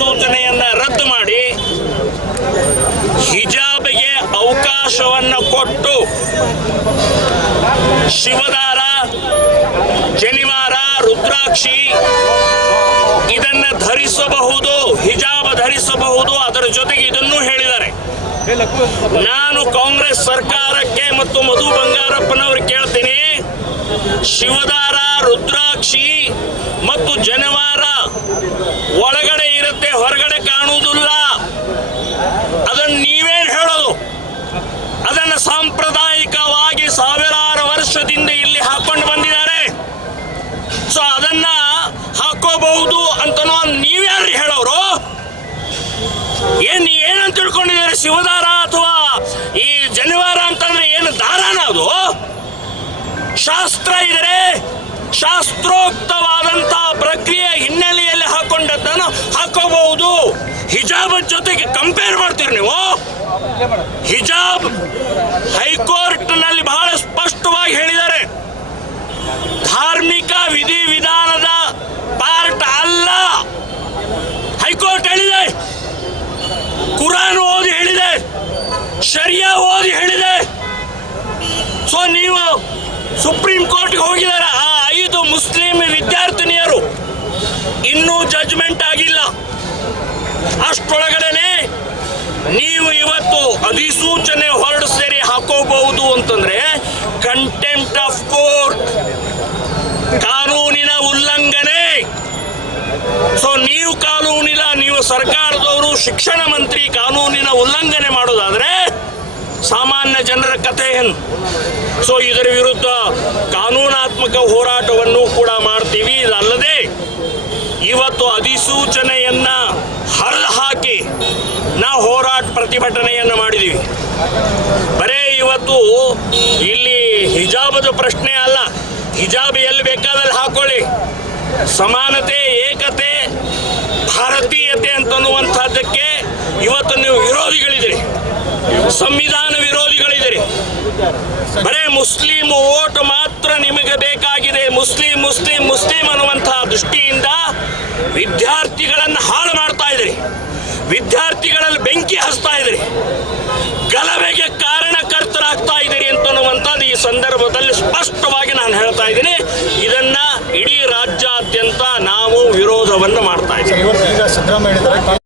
ಅಧಿಸೂಚನೆಯನ್ನ ರದ್ದು ಮಾಡಿ ಹಿಜಾಬ್ಗೆ ಅವಕಾಶವನ್ನು ಕೊಟ್ಟು ಶಿವದಾರ, ಜನಿವಾರ, ರುದ್ರಾಕ್ಷಿ ಇದನ್ನ ಧರಿಸಬಹುದು, ಹಿಜಾಬ್ ಧರಿಸಬಹುದು. ಅದರ ಜೊತೆಗೆ ಇದನ್ನು ಹೇಳಿದ್ದಾರೆ. ನಾನು ಕಾಂಗ್ರೆಸ್ ಸರ್ಕಾರಕ್ಕೆ ಮತ್ತು ಮಧು ಬಂಗಾರಪ್ಪನವ್ರಿಗೆ ಕೇಳ್ತೀನಿ, ಶಿವದಾರ, ರುದ್ರಾಕ್ಷಿ ಮತ್ತು ಜನಿವಾರ ಒಳಗಡೆ ಇರುತ್ತೆ, ಹೊರಗಡೆ ಕಾಣುವುದಿಲ್ಲ. ಅದನ್ನು ನೀವೇನು ಹೇಳೋದು? ಅದನ್ನು ಸಾಂಪ್ರದಾಯಿಕವಾಗಿ ಸಾವಿರಾರು ವರ್ಷದಿಂದ ಇಲ್ಲಿ ಹಾಕೊಂಡು ಬಂದಿದ್ದಾರೆ. ಸೊ ಅದನ್ನ ಹಾಕೋಬಹುದು ಅಂತನೋ ನೀವ್ಯಾರು ಹೇಳೋರು? ಏನಂತ ತಿಳ್ಕೊಂಡಿದ್ದಾರೆ? ಶಿವದಾರ ಅಥವಾ ಈ ಜನಿವಾರ ಅಂತಂದ್ರೆ ಏನು ದಾರಾನ? ಅದು ಶಾಸ್ತ್ರ ಇದ್ರೆ ಶಾಸ್ತ್ರೋಕ್ತವಾದಂತ ಪ್ರಕ್ರಿಯೆ ಹಿನ್ನೆಲೆಯಲ್ಲಿ ಹಾಕೊಂಡದ್ದನ್ನು ಹಾಕೋಬಹುದು. ಹಿಜಾಬ್ ಜೊತೆಗೆ ಕಂಪೇರ್ ಮಾಡ್ತೀರಿ ನೀವು? ಹಿಜಾಬ್ ಹೈಕೋರ್ಟ್ ನಲ್ಲಿ ಬಹಳ ಸ್ಪಷ್ಟವಾಗಿ ಹೇಳಿದ್ದಾರೆ, ಧಾರ್ಮಿಕ ವಿಧಿವಿಧಾನದ ಪಾರ್ಟ್ ಅಲ್ಲ. ಹೈಕೋರ್ಟ್ ಹೇಳಿದೆ, ಕುರಾನ್ ಓದಿ ಹೇಳಿದೆ, ಶರಿಯಾ ಓದಿ ಹೇಳಿದೆ. ಸೊ ನೀವು ಸುಪ್ರೀಂ ಕೋರ್ಟ್ಗೆ ಹೋಗಿದ್ದಾರೆ. ಆ 5 ಮುಸ್ಲಿಂ ವಿದ್ಯಾರ್ಥಿನಿಯರು ಇನ್ನೂ ಜಡ್ಜ್ಮೆಂಟ್ ಆಗಿಲ್ಲ. ಅಷ್ಟೊಳಗಡೆನೆ ನೀವು ಇವತ್ತು ಅಧಿಸೂಚನೆ ಹೊರಡಿಸಿ ಹಾಕೋಬಹುದು ಅಂತಂದ್ರೆ ಕಂಟೆಂಪ್ಟ್ ಆಫ್ ಕೋರ್ಟ್, ಕಾನೂನಿನ ಉಲ್ಲಂಘನೆ. ಸೊ ನೀವು ಸರ್ಕಾರದವರು, ಶಿಕ್ಷಣ ಮಂತ್ರಿ ಕಾನೂನಿನ ಉಲ್ಲಂಘನೆ ಮಾಡೋದಾದ್ರೆ ಸಾಮಾನ್ಯ ಜನರ ಕಥೆ ಏನು? ಸೊ ಇದರ ವಿರುದ್ಧ ಕಾನೂನಾತ್ಮಕ ಹೋರಾಟವನ್ನು ಕೂಡ ಮಾಡ್ತೀವಿ. ಇದಲ್ಲದೆ ಇವತ್ತು ಅಧಿಸೂಚನೆಯನ್ನ ಹರಿದು ಹಾಕಿ ನಾವು ಪ್ರತಿಭಟನೆಯನ್ನು ಮಾಡಿದೀವಿ. ಬರೇ ಇವತ್ತು ಇಲ್ಲಿ ಹಿಜಾಬದ ಪ್ರಶ್ನೆ ಅಲ್ಲ, ಹಿಜಾಬ್ ಎಲ್ಲಿ ಬೇಕಾದಲ್ಲಿ ಹಾಕೊಳ್ಳಿ, ಸಮಾನತೆ, ಏಕತೆ, ಭಾರತೀಯತೆ ಅಂತನ್ನುವಂಥದ್ದಕ್ಕೆ ಇವತ್ತು ನೀವು ವಿರೋಧಿಗಳಿದ್ದೀರಿ, ಸಂವಿಧಾನ ವಿರೋಧಿಗಳಿದ್ದೀರಿ. ಬರೇ ಮುಸ್ಲಿಂ ಓಟ್ ಮಾತ್ರ ನಿಮಗೆ ಬೇಕಾಗಿದೆ, ಮುಸ್ಲಿಂ ಮುಸ್ಲಿಂ ಮುಸ್ಲಿಂ ಅನ್ನುವಂತಹ ದೃಷ್ಟಿಯಿಂದ ವಿದ್ಯಾರ್ಥಿಗಳನ್ನು ಹಾಳು ಮಾಡ್ತಾ ಇದ್ದೀರಿ, ವಿದ್ಯಾರ್ಥಿಗಳಲ್ಲಿ ಬೆಂಕಿ ಹಚ್ತಾ ಇದ್ದೀರಿ.